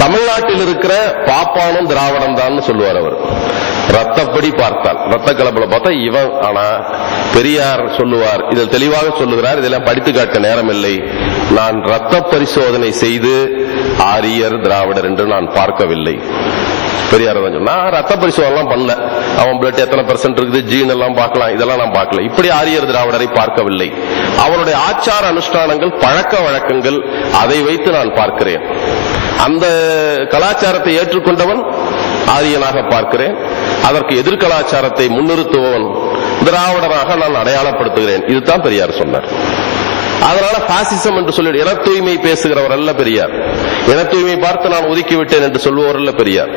தமிழ்நாட்டில் இருக்கிற பாப்பானும் திராவிடம் தான் சொல்லுவார் அவர். ரத்தப்படி பார்த்தால், ரத்த கலப்புல பார்த்தா இவன். ஆனா பெரியார் சொல்லுவார், இதில் தெளிவாக சொல்லுகிறார், இதெல்லாம் படித்து காட்ட நேரம் இல்லை. நான் ரத்த பரிசோதனை செய்து ஆரியர் திராவிடர் என்று நான் பார்க்கவில்லை. பெரியார் தான் சொன்னா, ரத்த பரிசோதனை பண்ணல, அவன் பிளட் எத்தனை பெர்சென்ட் இருக்குது, ஜீன் எல்லாம் பார்க்கலாம், இதெல்லாம் நான் பார்க்கல. இப்படி ஆரியர் திராவிடரை பார்க்கவில்லை. அவருடைய ஆச்சார அனுஷ்டானங்கள், பழக்க வழக்கங்கள், அதை வைத்து நான் பார்க்கிறேன். அந்த கலாச்சாரத்தை ஏற்றுக்கொண்டவன் ஆரியனாக பார்க்கிறேன். அதற்கு எதிர்கலாச்சாரத்தை முன்னிறுத்துபவன் திராவிடராக நான் அடையாளப்படுத்துகிறேன். இதுதான் பெரியார் சொன்னார். அதனால பாசிசம் என்று சொல்லி இன தூய்மை பேசுகிறவர் அல்ல பெரியார். இன தூய்மை பார்த்து நான் ஒதுக்கிவிட்டேன் என்று சொல்லுவோர் அல்ல பெரியார்.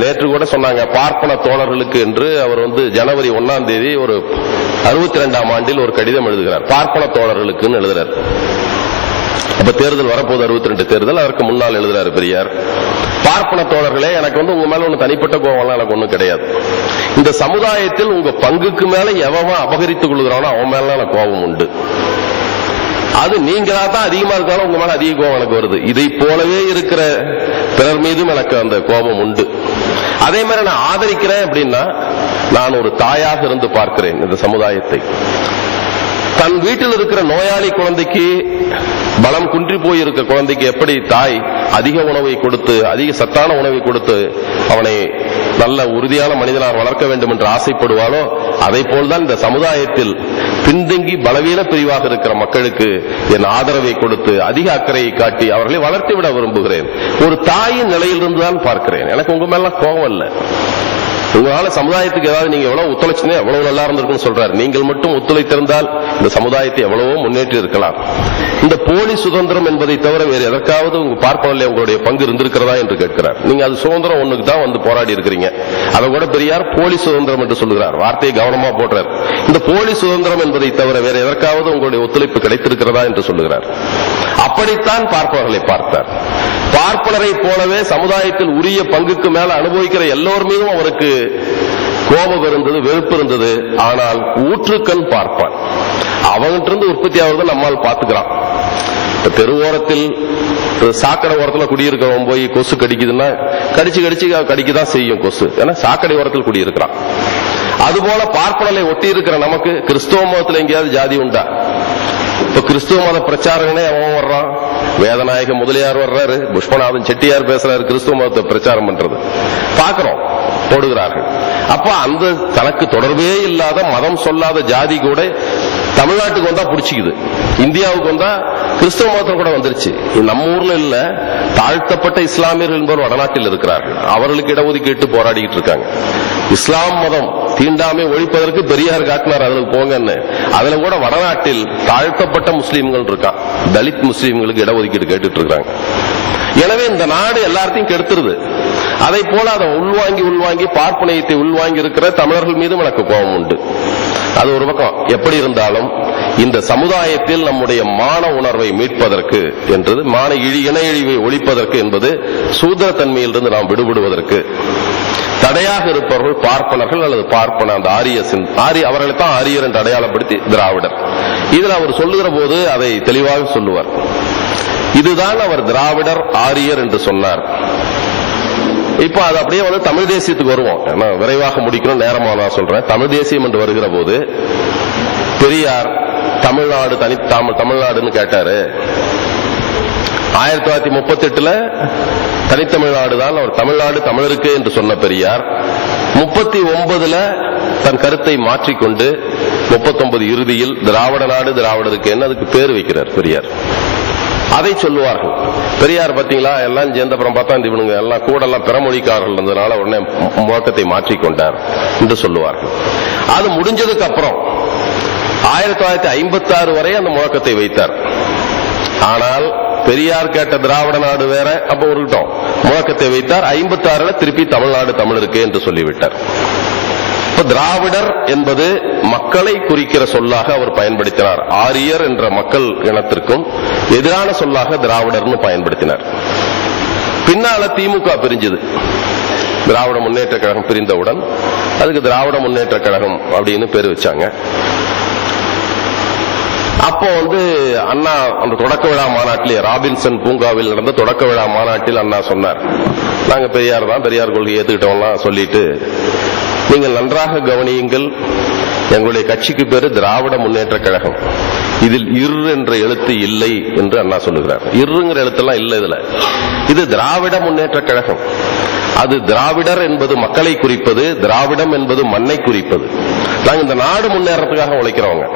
நேற்று கூட சொன்னாங்க, பார்ப்பன தோழர்களுக்கு என்று அவர் ஜனவரி 1ஆம் தேதி ஒரு 62ஆம் ஆண்டில் ஒரு கடிதம் எழுதுகிறார். பார்ப்பன தோழர்களுக்கு எழுதுறார். அப்ப தேர்தல் வரப்போது, 62 தேர்தல், அதற்கு முன்னால் எழுதுறாரு பெரியார். பார்ப்பன தோழர்களே, எனக்கு உங்க மேல ஒண்ணு தனிப்பட்ட கோவம் எனக்கு ஒண்ணும் கிடையாது. இந்த சமுதாயத்தில் உங்க பங்குக்கு மேல எவன் அபகரித்துக் கொள்கிறானோ அவன் மேல எனக்கு கோபம் உண்டு. அது நீங்களா தான் அதிகமா இருக்காலும் உங்க மேல அதிக கோபம் எனக்கு வருது. இதை போலவே இருக்கிற பிறர் மீதும் எனக்கு அந்த கோபம் உண்டு. அதே மாதிரி நான் ஆதரிக்கிறேன் அப்படின்னா, நான் ஒரு தாயாக இருந்து பார்க்கிறேன் இந்த சமுதாயத்தை. தன் வீட்டில் இருக்கிற நோயாளி குழந்தைக்கு, பலம் குன்றி போயிருக்க குழந்தைக்கு எப்படி தாய் அதிக உணவை கொடுத்து, அதிக சத்தான உணவை கொடுத்து அவனை நல்ல உறுதியான மனிதனாக வளர்க்க வேண்டும் என்று ஆசைப்படுவாளோ, அதை போல்தான் இந்த சமுதாயத்தில் பின்தங்கி பலவீன பிரிவாக இருக்கிற மக்களுக்கு என் ஆதரவை கொடுத்து அதிக அக்கறையை காட்டி அவர்களை வளர்த்து விட விரும்புகிறேன். ஒரு தாயின் நிலையிலிருந்துதான் பார்க்கிறேன். எனக்கு உங்க மேல கோபம் இல்லை. உங்களால சமுதாயத்துக்கு ஏதாவது நீங்க எவ்வளவு ஒத்துழைச்சுன்னா எவ்வளவு நல்லா இருந்திருக்குன்னு சொல்றாரு. நீங்கள் மட்டும் ஒத்துழைத்திருந்தால் இந்த சமுதாயத்தை எவ்வளவோ முன்னேற்றி இருக்கலாம். இந்த போலி சுதந்திரம் என்பதை தவிர வேறு எதற்காவது உங்க பார்ப்பதில்லை உங்களுடைய பங்கு இருந்திருக்கிறதா என்று கேட்கிறார். நீங்க அது சுதந்திரம் ஒண்ணுக்கு தான் போராடி இருக்கிறீங்க. அதை கூட பெரியார் போலி சுதந்திரம் என்று சொல்லுகிறார். வார்த்தையை கவனமா போடுறார். இந்த போலி சுதந்திரம் என்பதை தவிர வேறு எதற்காவது உங்களுடைய ஒத்துழைப்பு கிடைத்திருக்கிறதா என்று சொல்லுகிறார். அப்படித்தான் பார்ப்பவர்களை பார்த்தார். பார்ப்பனரை போலவே சமுதாயத்தில் உரிய பங்குக்கு மேல அனுபவிக்கிற எல்லோர் மீதும் அவருக்கு கோபம் இருந்தது, வெறுப்பு இருந்தது. ஆனால் ஊற்றுக்கண் பார்ப்பான். அவங்கிட்ட இருந்து உற்பத்தி ஆகுறது நம்மால் பார்த்துக்கிறான். தெருவோரத்தில் சாக்கடை ஓரத்தில் குடியிருக்கிறவன் போய் கொசு கடிக்குதுன்னா கடிச்சு கடிச்சு கடிக்கதான் செய்யும் கொசு. ஏன்னா சாக்கடை ஓரத்தில் குடியிருக்கிறான். அதுபோல பார்ப்பனலை ஒட்டி இருக்கிற நமக்கு கிறிஸ்தவ மதத்தில் எங்கேயாவது ஜாதி உண்டா? இப்ப கிறிஸ்துவ மத பிரச்சாரங்களே அவன் வர்றான். வேதநாயக முதலியார் வர்றாரு, புஷ்பநாதன் செட்டியார் பேசுறாரு, கிறிஸ்துவ மதத்தை பிரச்சாரம் பண்றது பாக்கிறோம், போடுகிறார்கள். அப்ப அந்த தனக்கு தொடர்பே இல்லாத, மதம் சொல்லாத ஜாதி கூட தமிழ்நாட்டுக்கு வந்தா பிடிச்சிக்குது. இந்தியாவுக்கு வந்தா கிறிஸ்தவ மதத்தில் கூட வந்துருச்சு. நம்ம ஊர்ல இல்ல, தாழ்த்தப்பட்ட இஸ்லாமியர்கள் என்பவர் வடநாட்டில் இருக்கிறார்கள். அவர்களுக்கு இடஒதுக்கீட்டு போராடிக்கிட்டு இருக்காங்க. இஸ்லாம் மதம் தீண்டாமை ஒழிப்பதற்கு பெரியார் காட்டினார், அதுக்கு போங்கன்னு. அதுல கூட வடநாட்டில் தாழ்த்தப்பட்ட முஸ்லீம்கள் இருக்கான், தலித் முஸ்லீம்களுக்கு இடஒதுக்கீடு கேட்டுட்டு இருக்காங்க. எனவே இந்த நாடு எல்லாத்தையும் கெடுத்துருது. அதை போல அதை உள்வாங்கி பார்ப்பனையத்தை உள்வாங்கி இருக்கிற தமிழர்கள் மீதும் எனக்கு கோபம் உண்டு. அது ஒரு பக்கம். எப்படி இருந்தாலும் இந்த சமுதாயத்தில் நம்முடைய மான உணர்வை மீட்பதற்கு என்றது, இன இழிவை ஒழிப்பதற்கு என்பது, சூத்திரத்தன்மையிலிருந்து நாம் விடுபடுவதற்கு தடையாக இருப்பவர்கள் பார்ப்பனர்கள் அல்லது பார்ப்பன அந்த அவர்களை தான் ஆரியர் என்று அடையாளப்படுத்தி திராவிடர். இதில் அவர் சொல்லுகிற போது அதை தெளிவாக சொல்லுவார். இதுதான் அவர் திராவிடர் ஆரியர் என்று சொன்னார். இப்ப அது அப்படியே தமிழ் தேசியத்துக்கு வருவோம். விரைவாக முடிக்கணும், நேரமா நான் சொல்றேன். தமிழ் தேசியம் என்று வருகிற போது பெரியார் தமிழ்நாடு தமிழ்நாடுன்னு கேட்டாரு. 1938 தனித்தமிழ்நாடு தான் அவர் தமிழ்நாடு தமிழருக்கு என்று சொன்ன பெரியார் 39 தன் கருத்தை மாற்றிக்கொண்டு 39 இறுதியில் திராவிட நாடு திராவிடருக்கு என்ன அதுக்கு பேர் வைக்கிறார் பெரியார். அதை சொல்லுவார்கள். பெரியார் பாத்தீங்களா, எல்லாம் சேர்ந்தப்புறம் பார்த்தா இவனுங்க எல்லாம் கூட எல்லாம் பிறமொழிக்காரர்கள் இருந்ததுனால உடனே முழக்கத்தை மாற்றிக்கொண்டார் என்று சொல்லுவார்கள். அது முடிஞ்சதுக்கு அப்புறம் 1956 வரை அந்த முழக்கத்தை வைத்தார். ஆனால் பெரியார் கேட்ட திராவிட நாடு வேற, அப்ப ஒருட்டோம் முழக்கத்தை வைத்தார். 56 திருப்பி தமிழ்நாடு தமிழருக்கு என்று சொல்லிவிட்டார். திராவிடர் என்பது மக்களை குறிக்கிற சொல்லாக அவர் பயன்படுத்தினார். ஆரியர் என்ற மக்கள் இனத்திற்கும் எதிரான சொல்லாக திராவிடர்னு பயன்படுத்தினார். பின்னால திமுக பிரிஞ்சது. திராவிட முன்னேற்ற கழகம் பிரிந்தவுடன் அதுக்கு திராவிட முன்னேற்ற கழகம் அப்படின்னு பேர் வச்சாங்க. அப்போ அண்ணா அந்த தொடக்க விழா மாநாட்டிலே ராபின்சன் பூங்காவில் நடந்த தொடக்க விழா மாநாட்டில் அண்ணா சொன்னார், நாங்க பெரியார் தான், பெரியார் கொள்கை ஏத்துக்கிட்டோம்லாம் சொல்லிட்டு, நீங்கள் நன்றாக கவனியுங்கள், எங்களுடைய கட்சிக்கு பேரு திராவிட முன்னேற்ற கழகம், இதில் இரு என்ற எழுத்து இல்லை என்று அண்ணா சொல்லுகிறார். இருங்கிற எழுத்தெல்லாம் இல்லை இதுல, இது திராவிட முன்னேற்ற கழகம். அது திராவிடர் என்பது மக்களை குறிப்பது, திராவிடம் என்பது மண்ணை குறிப்பது. நாங்கள் இந்த நாடு முன்னேறதுக்காக உழைக்கிறவங்க,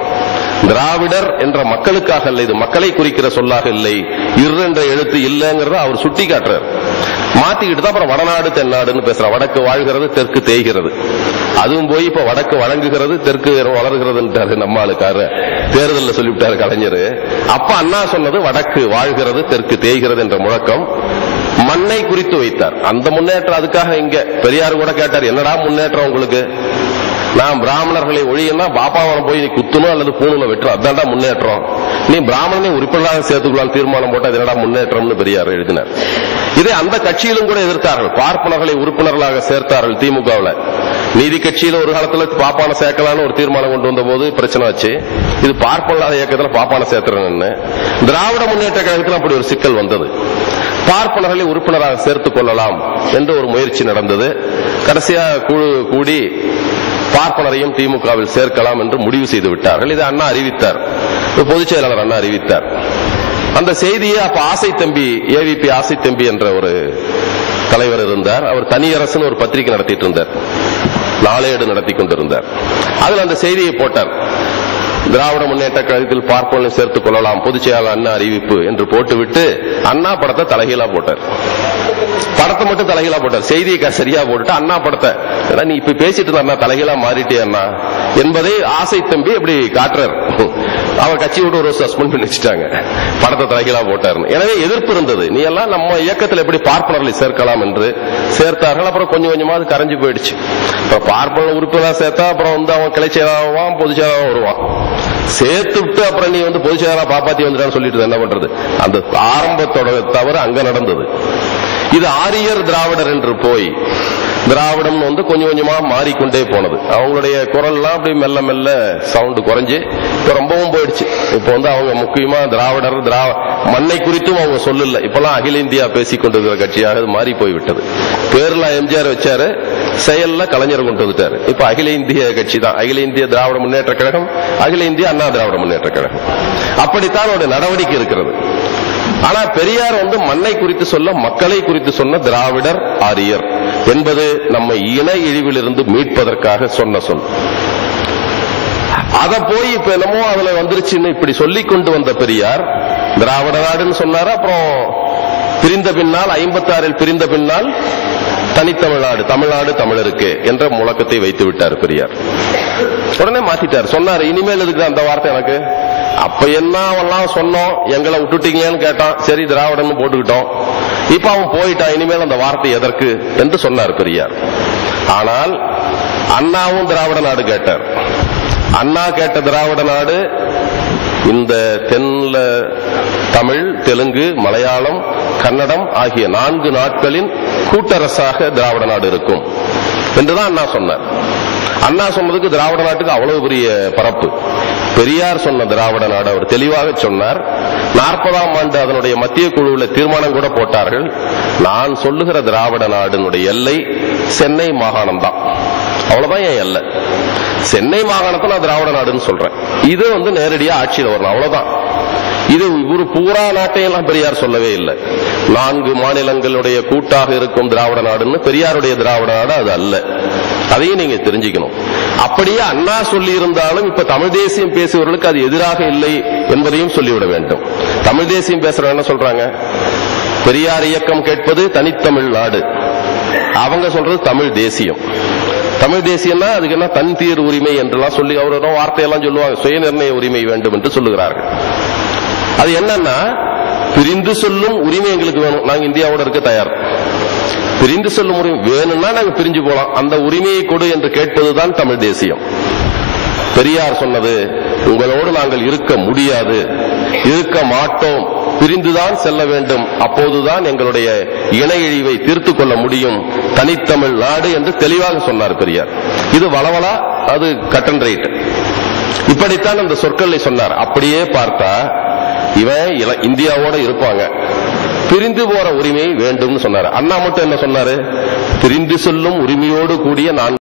திராவிடர் என்ற மக்களுக்காக இல்லை, இது மக்களை குறிக்கிற சொல்லாக இல்லை. இரு என்ற எழுத்து இல்லைங்கிறத அவர் சுட்டி காட்டுறார். மாத்திக்கிட்டு தான் அப்புறம் வடநாடு தென்னாடுன்னு பேசுற, வடக்கு வாழ்கிறது தெற்கு தேய்கிறது. அதுவும் போய் இப்ப வடக்கு வழங்குகிறது தெற்கு வளர்கிறது நம்ம ஆளுக்காரு தேர்தலில் சொல்லிவிட்டாரு கலைஞர். அப்ப அண்ணா சொன்னது வடக்கு வாழ்கிறது தெற்கு தேய்கிறது என்ற முழக்கம் மண்ணை குறித்து வைத்தார். அந்த முன்னேற்றம் அதுக்காக இங்க பெரியார் கூட கேட்டார், என்னடா முன்னேற்றம் உங்களுக்கு, நான் பிராமணர்களை ஒழியன்னா பாப்பாவனம் போய் நீ குத்தணும் அல்லது பூணுல வெட்டணும், அதான்டா முன்னேற்றம். நீ பிராமணனை உறுப்பினராக சேர்த்துக்கலாம் தீர்மானம் போட்டா என்னடா முன்னேற்றம்னு பெரியார் எழுதினார். இதை அந்த கட்சியிலும் கூட எதிர்த்தார்கள். பார்ப்பனர்களை உறுப்பினர்களாக சேர்த்தார்கள் திமுகவில். நீதி கட்சியில ஒரு காலத்துல பாப்பான சேர்க்கலான்னு ஒரு தீர்மானம் கொண்டு வந்த போது பிரச்சனை வச்சு, இது பார்ப்பனராக இயக்கத்துல பாப்பான சேர்த்துறேன்னு. திராவிட முன்னேற்ற கழகத்தில் அப்படி ஒரு சிக்கல் வந்தது. பார்ப்பனர்களை உறுப்பினராக சேர்த்துக் கொள்ளலாம் என்று ஒரு முயற்சி நடந்தது. கடைசியா குழு கூடி பார்ப்பனரையும் திமுகவில் சேர்க்கலாம் என்று முடிவு செய்து விட்டார்கள். இதை அண்ணா அறிவித்தார், பொதுச் செயலாளர் அண்ணா அறிவித்தார். அந்த செய்தியை அப்ப ஆசை தம்பி, ஏவிபி ஆசை தம்பி என்ற ஒரு தலைவர் இருந்தார். அவர் தனியரசுன்னு ஒரு பத்திரிகை நடத்திட்டு இருந்தார், நாளேடு நடத்தி கொண்டிருந்தார். அதில் அந்த செய்தியை போட்டார், திராவிட முன்னேற்ற கழகத்தில் பார்ப்பனரை சேர்த்துக் கொள்ளலாம், பொதுச் செயலாளர் அண்ணா அறிவிப்பு என்று போட்டுவிட்டு அண்ணா படத்தை தலைகீழா போட்டார். படத்தை மட்டும் தலைகீழா போட்டார், செய்தியை சரியா போட்டுட்டு அண்ணா படத்தை, நீ இப்ப பேசிட்டு இருந்தா தலைகீழா மாறிட்டே அண்ணா என்பதை ஆசை தம்பி அப்படி காட்டுறார். அவர் கட்சியோட ஒரு சஸ்பெண்ட் பண்ணி வச்சுட்டாங்க, படத்தை தலைகீழா போட்டாருன்னு. எனவே எதிர்ப்பு இருந்தது, நீ எல்லாம் நம்ம இயக்கத்தில் எப்படி பார்ப்பனர்களை சேர்க்கலாம் என்று சேர்த்தார்கள். அப்புறம் கொஞ்சம் கொஞ்சமா அது கரைஞ்சு போயிடுச்சு. பார்ப்பனர் உறுப்பினர் சேர்த்தா அப்புறம் அவன் கிளை செயலாளர் பொதுச் செயலாளர் வருவான். சேர்த்து விட்டு அப்புறம் நீ பொதுச் செயலாளர் பாப்பாத்தி வந்துட்டான்னு சொல்லிட்டு என்ன பண்றது? அந்த ஆரம்பத்தோட தவறு அங்க நடந்தது. இது ஆரியர் திராவிடர் என்று போய் திராவிடம் கொஞ்சம் கொஞ்சமா மாறிக்கொண்டே போனது. அவங்களுடைய குரல்லாம் அப்படி மெல்ல மெல்ல சவுண்ட் குறைஞ்சு இப்ப ரொம்பவும் போயிடுச்சு. இப்ப அவங்க முக்கியமா திராவிடர் மண்ணை குறித்தும் அவங்க சொல்லல. இப்பெல்லாம் அகில இந்தியா பேசிக் கொண்டிருக்கிற கட்சியாக மாறி போய்விட்டது. பேர்ல எம்ஜிஆர் வச்சாரு, செயல்ல கலைஞர் கொண்டு வந்துட்டாரு. இப்ப அகில இந்திய கட்சி தான், அகில இந்திய திராவிட முன்னேற்ற கழகம், அகில இந்திய அண்ணா திராவிட முன்னேற்ற கழகம். அப்படித்தான் அவருடைய நடவடிக்கை இருக்கிறது. ஆனா பெரியார் மண்ணை குறித்து சொல்ல, மக்களை குறித்து சொன்ன திராவிடர் ஆரியர் என்பது நம்ம இன இழிவிலிருந்து மீட்பதற்காக சொன்ன சொல். அத போய் இப்ப என்னமோ அதுல வந்துருச்சுன்னு இப்படி சொல்லிக் கொண்டு வந்த பெரியார் திராவிட நாடுன்னு சொன்னாரு. அப்புறம் பிரிந்த பின்னால் 56 பிரிந்த பின்னால் தனித்தமிழ்நாடு, தமிழ்நாடு தமிழருக்கு என்ற முழக்கத்தை வைத்து விட்டார் பெரியார். உடனே மாத்திட்டார், சொன்னாரு இனிமேல் எதுக்கு அந்த வார்த்தை எனக்கு, அப்ப என்ன அவெல்லாம் சொன்னோம், எங்களை விட்டுட்டீங்கன்னு கேட்டான், சரி திராவிடன்னு போட்டுக்கிட்டோம், இப்ப அவன் போயிட்டான், இனிமேல் அந்த வார்த்தை எதற்கு என்று சொன்னார் பெரியார். ஆனால் அண்ணாவும் திராவிட நாடு கேட்டார். அண்ணா கேட்ட திராவிட நாடு இந்த தென்ல தமிழ், தெலுங்கு, மலையாளம், கன்னடம் ஆகிய 4 நாட்களின் கூட்டரசாக திராவிட நாடு இருக்கும் என்றுதான் அண்ணா சொன்னார். அண்ணா சொன்னதுக்கு திராவிட நாட்டுக்கு அவ்வளவு பெரிய பரப்பு. பெரியார் சொன்ன திராவிட நாடு அவர் தெளிவாக சொன்னார். 40ஆம் ஆண்டு அதனுடைய மத்திய குழுவில் தீர்மானம் கூட போட்டார்கள். நான் சொல்லுகிற திராவிட நாடுனுடைய எல்லை சென்னை மாகாணம் தான், அவ்வளவுதான் என் எல்லை. சென்னை மாகாணத்தை நான் திராவிட நாடுன்னு சொல்றேன். இது நேரடியா ஆட்சியில் வரணும், அவ்வளவுதான். இது ஒரு பூரா நாட்டையெல்லாம் பெரியார் சொல்லவே இல்லை. 4 மாநிலங்களுடைய கூட்டாக இருக்கும் திராவிட நாடுன்னு பெரியாருடைய திராவிட நாடு அது அல்ல. அதையும் நீங்க தெரிஞ்சுக்கணும். அப்படியே அண்ணா சொல்லி இருந்தாலும் இப்ப தமிழ் தேசியம் பேசுபவர்களுக்கு அது எதிராக இல்லை என்பதையும் சொல்லிவிட வேண்டும். தமிழ் தேசியம் பேசுறவங்க என்ன சொல்றாங்க, பெரியார் இயக்கம் கேட்பது தனித்தமிழ் நாடு, அவங்க சொல்றது தமிழ் தேசியம். தமிழ் தேசியம்னா அதுக்கு என்ன தன் தீர் உரிமை என்றெல்லாம் சொல்லி அவரோட வார்த்தையெல்லாம் சொல்லுவாங்க, சுயநிர்ணய உரிமை வேண்டும் என்று சொல்லுகிறார்கள். அது என்னன்னா, பிரிந்து சொல்லும் உரிமை எங்களுக்கு வேணும், நாங்க இந்தியாவோட இருக்க தயார். பிரிந்து சொல்லும் உரிமை வேணும்னா நாங்க பிரிஞ்சு போலாம், அந்த உரிமையை கொடு என்று கேட்பதுதான் தமிழ் தேசியம். பெரியார் சொன்னது, உங்களோடு நாங்கள் இருக்க முடியாது, இருக்க மாட்டோம், பிரிந்துதான் செல்ல வேண்டும், அப்போதுதான் எங்களுடைய இன இழிவை தீர்த்துக் கொள்ள முடியும், தனித்தமிழ் நாடு என்று தெளிவாக சொன்னார் பெரியார். இது வளவலா, அது கட் அண்ட் ரைட். இப்படித்தான் அந்த சொற்களை சொன்னார். அப்படியே பார்த்தா இவன் இந்தியாவோட இருப்பாங்க, பிரிந்து போற உரிமை வேண்டும் சொன்னாரு. அண்ணா மட்டும் என்ன சொன்னாரு? பிரிந்து செல்லும் உரிமையோடு கூடிய நான்